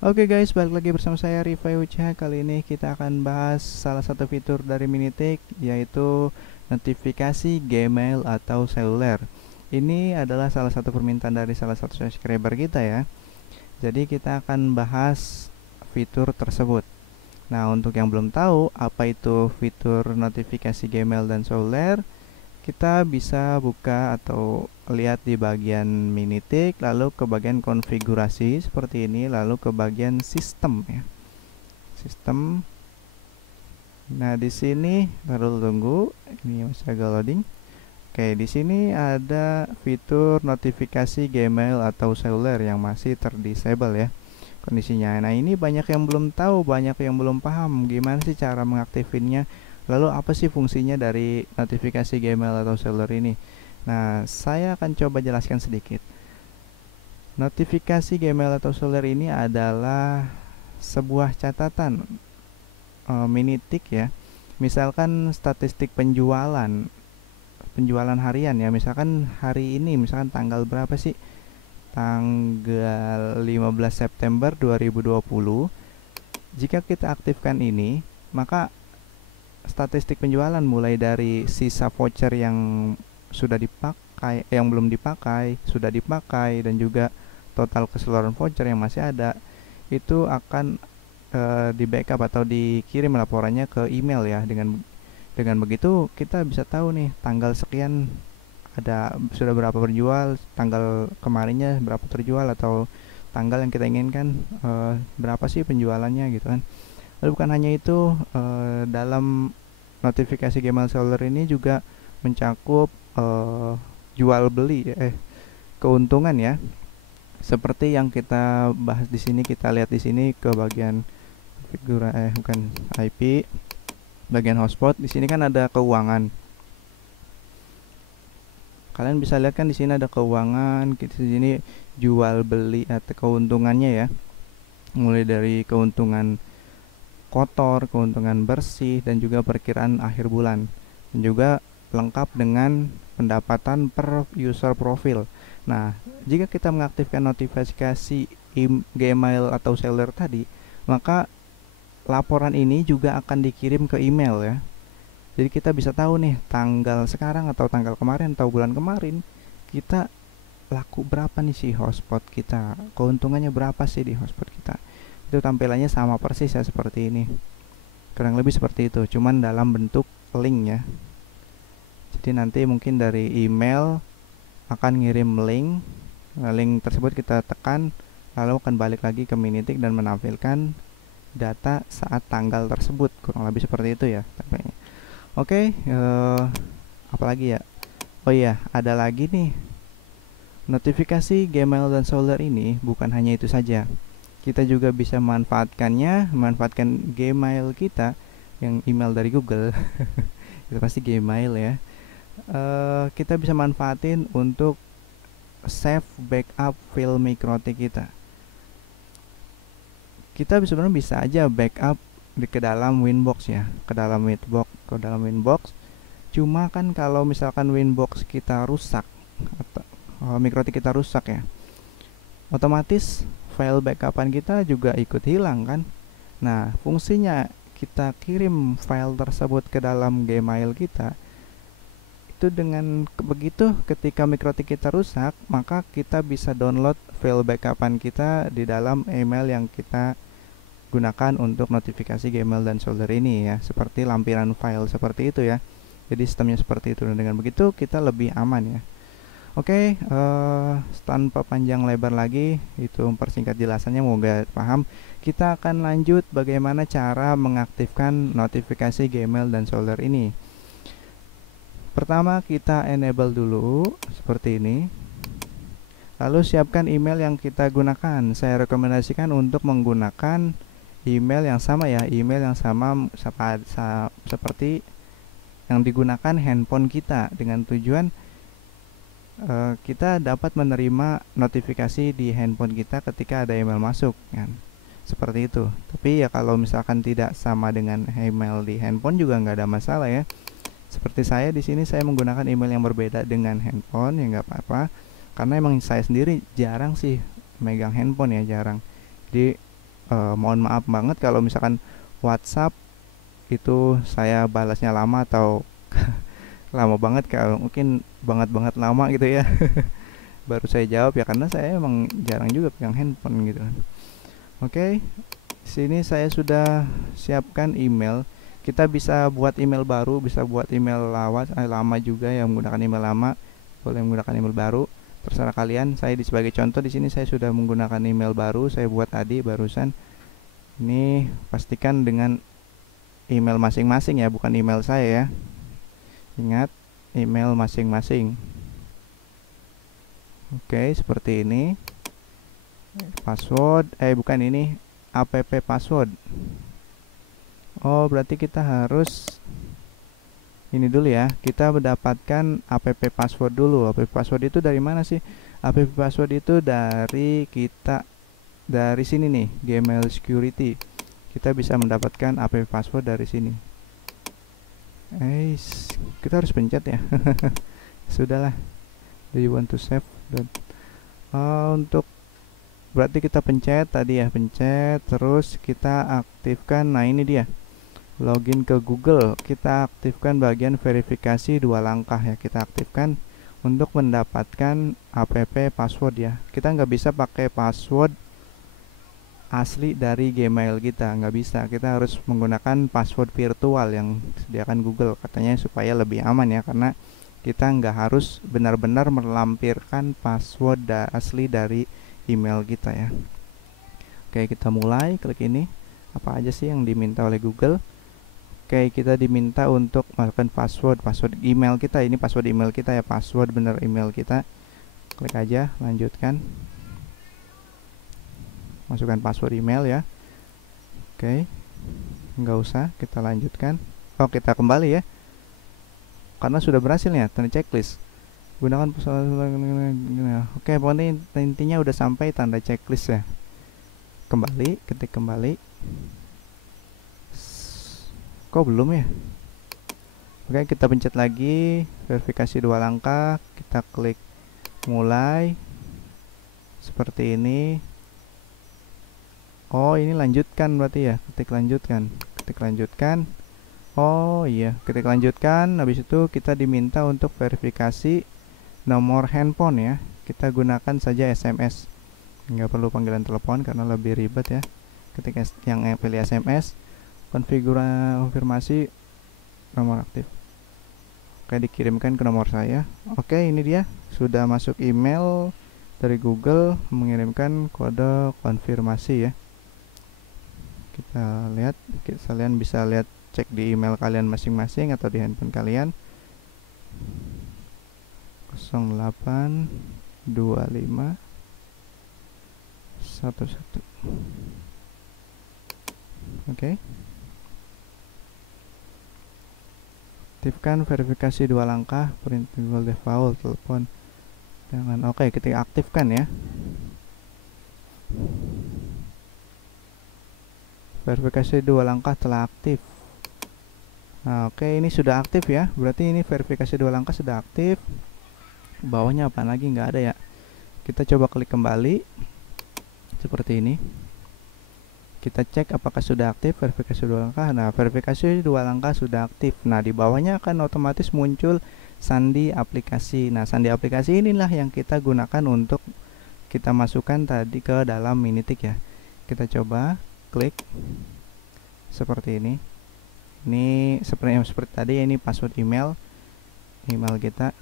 Oke guys, balik lagi bersama saya Rifai Uca. Kali ini kita akan bahas salah satu fitur dari Minitik, yaitu notifikasi Gmail atau seluler. Ini adalah salah satu permintaan dari salah satu subscriber kita ya. Jadi kita akan bahas fitur tersebut. Nah, untuk yang belum tahu apa itu fitur notifikasi Gmail dan seluler, kita bisa buka atau lihat di bagian Minitik, lalu ke bagian konfigurasi seperti ini, lalu ke bagian sistem ya. Sistem. Nah, di sini taruh tunggu, ini masih agak loading. Oke, di sini ada fitur notifikasi Gmail atau seluler yang masih terdisable ya kondisinya. Nah, ini banyak yang belum tahu, banyak yang belum paham gimana sih cara mengaktifinnya. Lalu apa sih fungsinya dari notifikasi Gmail atau seluler ini? Nah, saya akan coba jelaskan sedikit. Notifikasi Gmail atau seluler ini adalah sebuah catatan Minitik ya. Misalkan statistik penjualan harian ya. Misalkan hari ini, misalkan tanggal berapa sih? Tanggal 15 September 2020. Jika kita aktifkan ini, maka statistik penjualan mulai dari sisa voucher yang sudah dipakai, yang belum dipakai, sudah dipakai, dan juga total keseluruhan voucher yang masih ada, itu akan di backup atau dikirim laporannya ke email ya. Dengan begitu kita bisa tahu nih tanggal sekian ada sudah berapa terjual, tanggal kemarinnya berapa terjual, atau tanggal yang kita inginkan berapa sih penjualannya gitu kan. Lalu bukan hanya itu, dalam notifikasi Gmail Seller ini juga mencakup jual beli keuntungan ya. Seperti yang kita bahas di sini, kita lihat di sini ke bagian bukan IP, bagian hotspot. Di sini kan ada keuangan. Kalian bisa lihat kan di sini ada keuangan, di sini jual beli atau keuntungannya ya. Mulai dari keuntungan kotor, keuntungan bersih, dan juga perkiraan akhir bulan. Dan juga lengkap dengan pendapatan per user profil. Nah, jika kita mengaktifkan notifikasi Gmail atau seller tadi, maka laporan ini juga akan dikirim ke email ya. Jadi kita bisa tahu nih tanggal sekarang atau tanggal kemarin atau bulan kemarin kita laku berapa nih sih hotspot kita, keuntungannya berapa sih di hotspot kita. Itu tampilannya sama persis ya seperti ini, kurang lebih seperti itu, cuman dalam bentuk link ya. Jadi nanti mungkin dari email akan ngirim link tersebut kita tekan, lalu akan balik lagi ke Minitik dan menampilkan data saat tanggal tersebut, kurang lebih seperti itu ya tampilnya. Oke, apalagi ya? Oh iya, ada lagi nih. Notifikasi Gmail dan Seluler ini bukan hanya itu saja. Kita juga bisa memanfaatkan Gmail kita yang email dari Google. Itu pasti Gmail ya. Kita bisa manfaatin untuk save backup file Mikrotik kita. Kita sebenarnya bisa aja backup ke dalam Winbox ya, ke dalam Winbox. Cuma kan kalau misalkan Winbox kita rusak atau Mikrotik kita rusak ya, otomatis file backupan kita juga ikut hilang kan. Nah, fungsinya kita kirim file tersebut ke dalam Gmail kita. Itu dengan begitu ketika Mikrotik kita rusak, maka kita bisa download file backupan kita di dalam email yang kita gunakan untuk notifikasi Gmail dan Seluler ini ya, seperti lampiran file seperti itu ya. Jadi sistemnya seperti itu, dan dengan begitu kita lebih aman ya. Oke, tanpa panjang lebar lagi, itu mempersingkat jelasannya, semoga paham. Kita akan lanjut bagaimana cara mengaktifkan notifikasi Gmail dan Seluler ini. Pertama kita enable dulu seperti ini. Lalu siapkan email yang kita gunakan. Saya rekomendasikan untuk menggunakan email yang sama ya, email yang sama seperti yang digunakan handphone kita, dengan tujuan kita dapat menerima notifikasi di handphone kita ketika ada email masuk kan, seperti itu. Tapi ya kalau misalkan tidak sama dengan email di handphone juga nggak ada masalah ya. Seperti saya di sini, saya menggunakan email yang berbeda dengan handphone ya, nggak apa-apa, karena emang saya sendiri jarang sih megang handphone ya, jarang. Jadi Mohon maaf banget kalau misalkan WhatsApp itu saya balasnya lama atau lama banget, kalau mungkin banget lama gitu ya. Baru saya jawab ya, karena saya emang jarang juga pegang handphone gitu kan. Oke, sini saya sudah siapkan email. Kita bisa buat email baru, bisa buat email lama juga yang menggunakan email lama, boleh menggunakan email baru, terserah kalian. Saya sebagai contoh di sini saya sudah menggunakan email baru, saya buat tadi barusan. Ini pastikan dengan email masing-masing ya, bukan email saya ya. Ingat, email masing-masing. Oke, seperti ini. Password, bukan ini, app password. Oh, berarti kita harus ini dulu ya. Kita mendapatkan app password dulu. App password itu dari mana sih? App password itu dari kita, dari sini nih, Gmail Security. Kita bisa mendapatkan app password dari sini. Kita harus pencet ya. Sudahlah. Do you want to save? Untuk berarti kita pencet tadi ya, pencet terus kita aktifkan. Nah, ini dia. Login ke Google, kita aktifkan bagian verifikasi 2 langkah ya, kita aktifkan untuk mendapatkan app password ya. Kita nggak bisa pakai password asli dari Gmail kita, nggak bisa. Kita harus menggunakan password virtual yang disediakan Google, katanya supaya lebih aman ya, karena kita nggak harus benar-benar melampirkan password asli dari email kita ya. Oke, kita mulai, klik ini. Apa aja sih yang diminta oleh Google? Oke, kita diminta untuk masukkan password email kita. Ini password email kita ya, password bener email kita. Klik aja, lanjutkan. Masukkan password email ya. Oke, nggak usah, kita lanjutkan. Oh, kita kembali ya, karena sudah berhasil ya, tanda checklist. Gunakan oke, pokoknya intinya udah sampai tanda checklist ya. Kembali, ketik kembali. Kok belum ya? Oke, kita pencet lagi verifikasi 2 langkah, kita klik mulai seperti ini. Oh, ini lanjutkan berarti ya, ketik lanjutkan. Oh iya, ketik lanjutkan. Habis itu kita diminta untuk verifikasi nomor handphone ya. Kita gunakan saja SMS, nggak perlu panggilan telepon karena lebih ribet ya. Ketik yang pilih SMS, konfirmasi nomor aktif. Oke, dikirimkan ke nomor saya. Oke, ini dia sudah masuk email dari Google mengirimkan kode konfirmasi ya. Kita lihat, kalian bisa lihat, cek di email kalian masing-masing atau di handphone kalian. 0825 11. Oke. Aktifkan verifikasi 2 langkah, print Google default, telepon. Jangan. Oke, kita aktifkan ya. Verifikasi 2 langkah telah aktif. Nah, oke, ini sudah aktif ya. Berarti ini verifikasi 2 langkah sudah aktif. Bawahnya apa lagi, nggak ada ya. Kita coba klik kembali seperti ini. Kita cek apakah sudah aktif verifikasi 2 langkah. Nah, verifikasi 2 langkah sudah aktif. Nah, di bawahnya akan otomatis muncul sandi aplikasi. Nah, sandi aplikasi inilah yang kita gunakan untuk kita masukkan tadi ke dalam Minitik ya. Kita coba klik seperti ini. Ini seperti tadi, ini password email kita.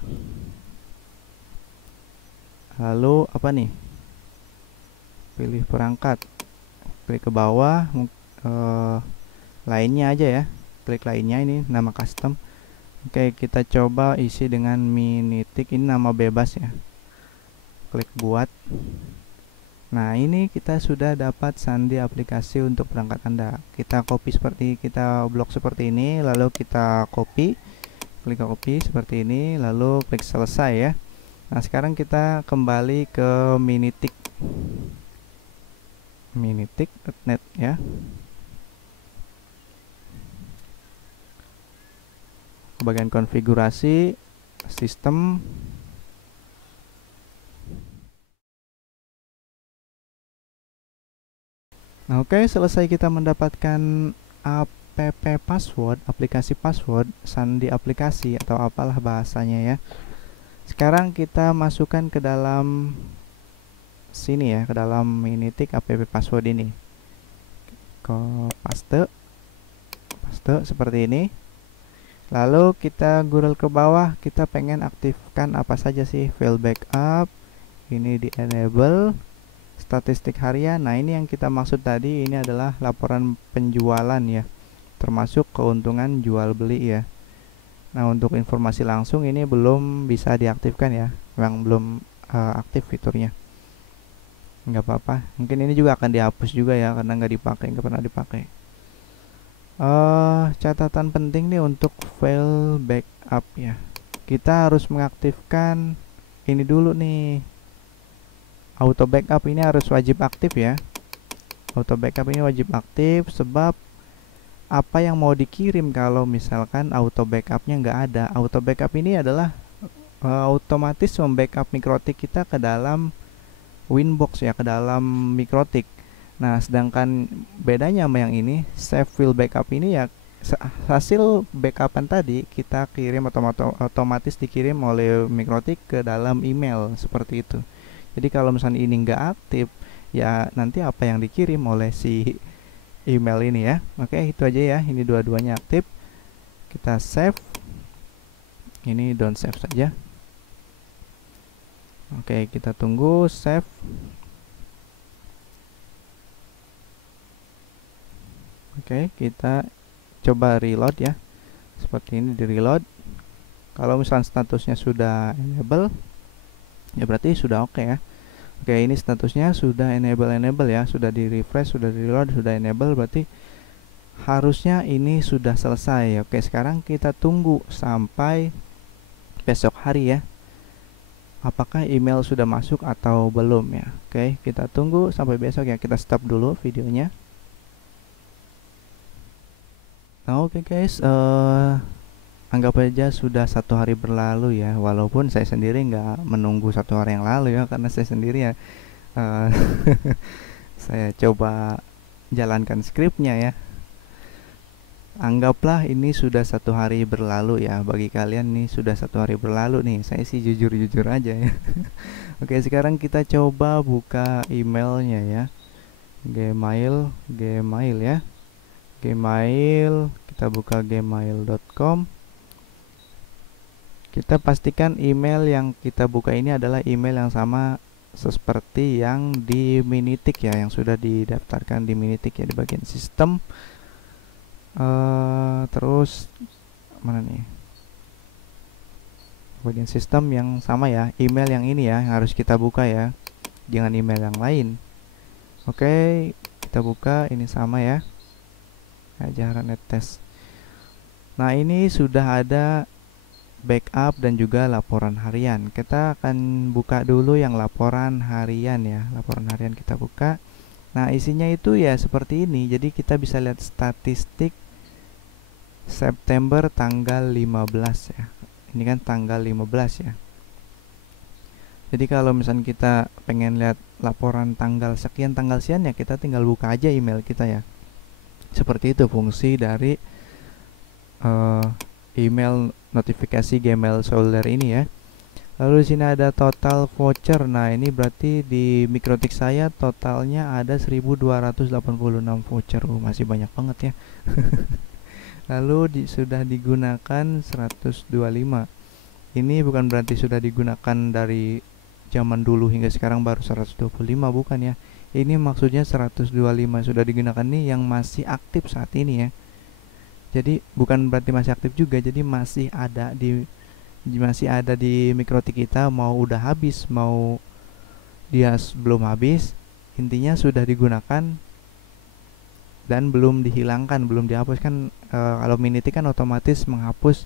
Lalu apa nih? Pilih perangkat, klik ke bawah, lainnya aja ya, klik lainnya, ini nama custom. Oke, kita coba isi dengan Minitik, ini nama bebas ya, klik buat. Nah, ini kita sudah dapat sandi aplikasi untuk perangkat Anda. Kita copy kita blok seperti ini, lalu kita copy, klik copy seperti ini, lalu klik selesai ya. Nah, sekarang kita kembali ke minitik.net ya. Bagian konfigurasi sistem. Nah, oke, selesai kita mendapatkan app password, aplikasi password, sandi aplikasi atau apalah bahasanya ya. Sekarang kita masukkan ke dalam sini ya, ke dalam Minitik app password ini. Paste seperti ini. Lalu kita gurel ke bawah, kita pengen aktifkan apa saja sih? File backup, ini di enable, statistik harian. Nah, ini yang kita maksud tadi, ini adalah laporan penjualan ya, termasuk keuntungan jual beli ya. Nah, untuk informasi langsung ini belum bisa diaktifkan ya, memang belum aktif fiturnya. Nggak apa-apa, mungkin ini juga akan dihapus juga ya, karena nggak pernah dipakai. Catatan penting nih untuk file backup ya, kita harus mengaktifkan ini dulu nih, auto backup ini harus wajib aktif ya. Auto backup ini wajib aktif sebab apa yang mau dikirim kalau misalkan auto backupnya nggak ada. Auto backup ini adalah otomatis membackup Mikrotik kita ke dalam Winbox ya, ke dalam Mikrotik. Nah, sedangkan bedanya sama yang ini, save file backup ini ya, hasil backupan tadi kita kirim otomatis dikirim oleh Mikrotik ke dalam email seperti itu. Jadi kalau misalnya ini nggak aktif, ya nanti apa yang dikirim oleh si email ini ya. Oke, itu aja ya. Ini dua-duanya aktif. Kita save. Ini don't save saja. Oke, kita tunggu save. Oke, kita coba reload ya. Seperti ini di reload. Kalau misalnya statusnya sudah enable, ya berarti sudah oke ya. Oke, ini statusnya sudah enable ya, sudah di refresh, sudah di reload, sudah enable, berarti harusnya ini sudah selesai. Oke, sekarang kita tunggu sampai besok hari ya, apakah email sudah masuk atau belum ya. Oke, kita tunggu sampai besok ya. Kita stop dulu videonya. Nah, oke guys, anggap aja sudah 1 hari berlalu ya, walaupun saya sendiri nggak menunggu 1 hari yang lalu ya, karena saya sendiri ya saya coba jalankan skripnya ya. Anggaplah ini sudah 1 hari berlalu ya, bagi kalian nih sudah 1 hari berlalu nih, saya sih jujur-jujur aja ya. Oke, sekarang kita coba buka emailnya ya, Gmail ya, Gmail, kita buka gmail.com. Kita pastikan email yang kita buka ini adalah email yang sama seperti yang di Minitik ya, yang sudah didaftarkan di Minitik ya, di bagian sistem. Terus mana nih, bagian sistem yang sama ya, email yang ini ya yang harus kita buka ya, jangan email yang lain. Oke, kita buka, ini sama ya, ajaran netes. Nah, ini sudah ada backup dan juga laporan harian. Kita akan buka dulu yang laporan harian ya. Laporan harian kita buka. Nah, isinya itu ya seperti ini. Jadi kita bisa lihat statistik September tanggal 15 ya. Ini kan tanggal 15 ya. Jadi kalau misalnya kita pengen lihat laporan tanggal sekian tanggal sekian ya, kita tinggal buka aja email kita ya. Seperti itu fungsi dari email notifikasi Gmail Solder ini ya. Lalu di sini ada total voucher. Nah, ini berarti di Mikrotik saya totalnya ada 1286 voucher. Masih banyak banget ya. Lalu sudah digunakan 125. Ini bukan berarti sudah digunakan dari zaman dulu hingga sekarang baru 125, bukan ya. Ini maksudnya 125 sudah digunakan nih yang masih aktif saat ini ya. Jadi bukan berarti masih aktif juga, jadi masih ada di Mikrotik kita, mau udah habis, mau dia belum habis, intinya sudah digunakan dan belum dihilangkan, belum dihapus kan. Kalau Minitik kan otomatis menghapus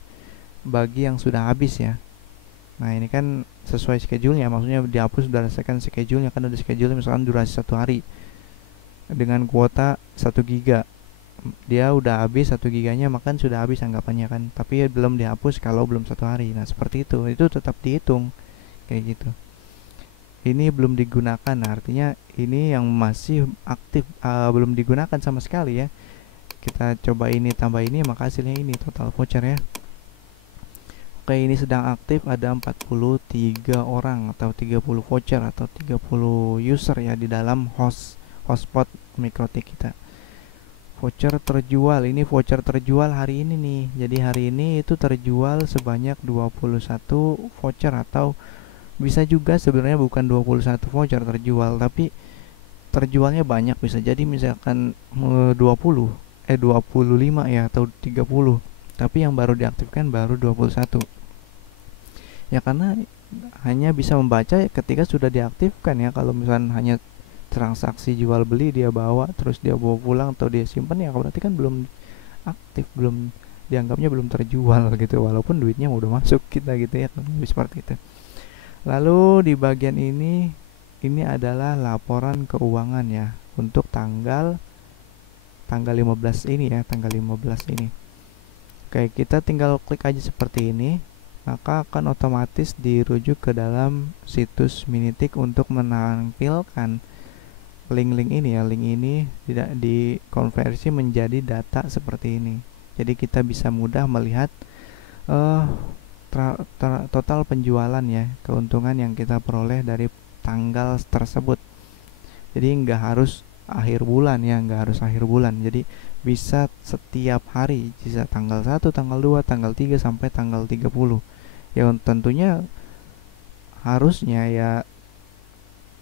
bagi yang sudah habis ya. Nah, ini kan sesuai schedule-nya, maksudnya dihapus berdasarkan schedule-nya, kan ada schedule misalkan durasi 1 hari dengan kuota 1 giga. Dia udah habis 1 giganya, maka sudah habis anggapannya kan, tapi belum dihapus kalau belum 1 hari. Nah, seperti itu tetap dihitung kayak gitu. ini belum digunakan. Nah, artinya ini yang masih aktif, belum digunakan sama sekali ya. Kita coba ini tambah ini, maka hasilnya ini total voucher ya. Oke, ini sedang aktif, ada 43 orang atau 30 voucher atau 30 user ya di dalam hotspot Mikrotik kita. Voucher terjual, ini voucher terjual hari ini nih. Jadi hari ini itu terjual sebanyak 21 voucher, atau bisa juga sebenarnya bukan 21 voucher terjual, tapi terjualnya banyak. Bisa jadi misalkan 25 ya, atau 30, tapi yang baru diaktifkan baru 21 ya, karena hanya bisa membaca ketika sudah diaktifkan ya. Kalau misalnya hanya transaksi jual beli dia bawa terus dia bawa pulang atau dia simpan, ya berarti kan belum aktif, belum dianggapnya belum terjual gitu, walaupun duitnya udah masuk kita gitu ya, seperti itu. Lalu di bagian ini adalah laporan keuangan ya untuk tanggal 15 ini ya, tanggal 15 ini. Oke, kita tinggal klik aja seperti ini, maka akan otomatis dirujuk ke dalam situs Minitik untuk menampilkan link-link ini ya. Link ini tidak dikonversi menjadi data seperti ini. Jadi kita bisa mudah melihat total penjualan ya, keuntungan yang kita peroleh dari tanggal tersebut. Jadi nggak harus akhir bulan ya, nggak harus akhir bulan. Jadi bisa setiap hari, bisa tanggal 1, tanggal 2, tanggal 3 sampai tanggal 30. Ya tentunya harusnya ya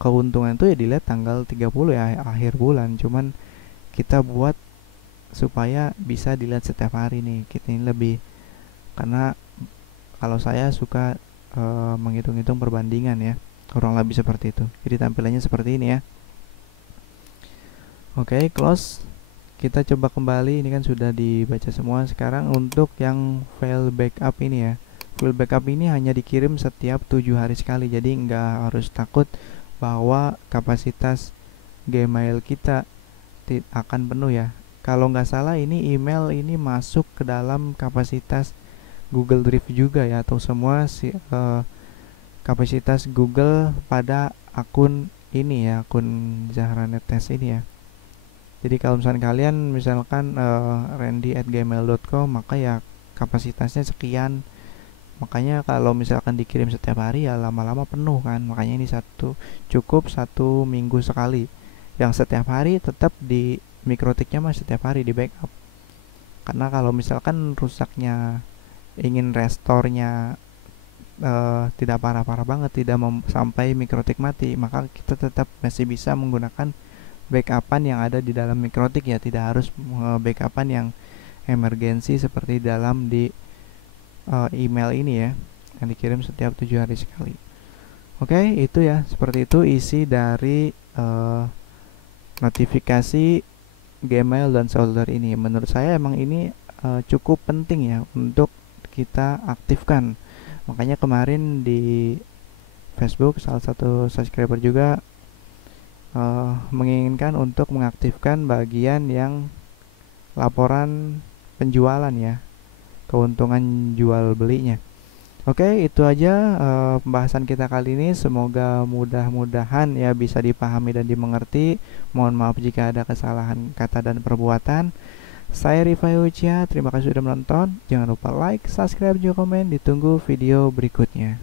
keuntungan itu ya dilihat tanggal 30 ya, akhir bulan. Cuman kita buat supaya bisa dilihat setiap hari nih. Kita ini lebih, karena kalau saya suka menghitung-hitung perbandingan ya, kurang lebih seperti itu. Jadi tampilannya seperti ini ya. Oke, close. Kita coba kembali, ini kan sudah dibaca semua. Sekarang untuk yang file backup ini ya, file backup ini hanya dikirim setiap 7 hari sekali. Jadi nggak harus takut bahwa kapasitas Gmail kita akan penuh ya. Kalau nggak salah ini email ini masuk ke dalam kapasitas Google Drive juga ya, atau semua kapasitas Google pada akun ini ya, akun Zahranet Test ini ya. Jadi kalau misalkan kalian randy@gmail.com, maka ya kapasitasnya sekian. Makanya kalau misalkan dikirim setiap hari ya lama-lama penuh kan. Makanya ini cukup 1 minggu sekali. Yang setiap hari tetap di Mikrotiknya mah setiap hari di backup. Karena kalau misalkan rusaknya, ingin restore-nya tidak parah-parah banget, tidak sampai Mikrotik mati, maka kita tetap masih bisa menggunakan backupan yang ada di dalam Mikrotik ya. Tidak harus backupan yang emergensi seperti dalam di email ini ya, yang dikirim setiap 7 hari sekali. Oke, itu ya, seperti itu isi dari notifikasi Gmail dan Solder ini. Menurut saya emang ini cukup penting ya untuk kita aktifkan. Makanya kemarin di Facebook salah satu subscriber juga menginginkan untuk mengaktifkan bagian yang laporan penjualan ya, keuntungan jual belinya. Oke, itu aja pembahasan kita kali ini. Semoga mudah-mudahan ya bisa dipahami dan dimengerti. Mohon maaf jika ada kesalahan kata dan perbuatan. Saya Rifai Ucia, terima kasih sudah menonton. Jangan lupa like, subscribe, juga komen. Ditunggu video berikutnya.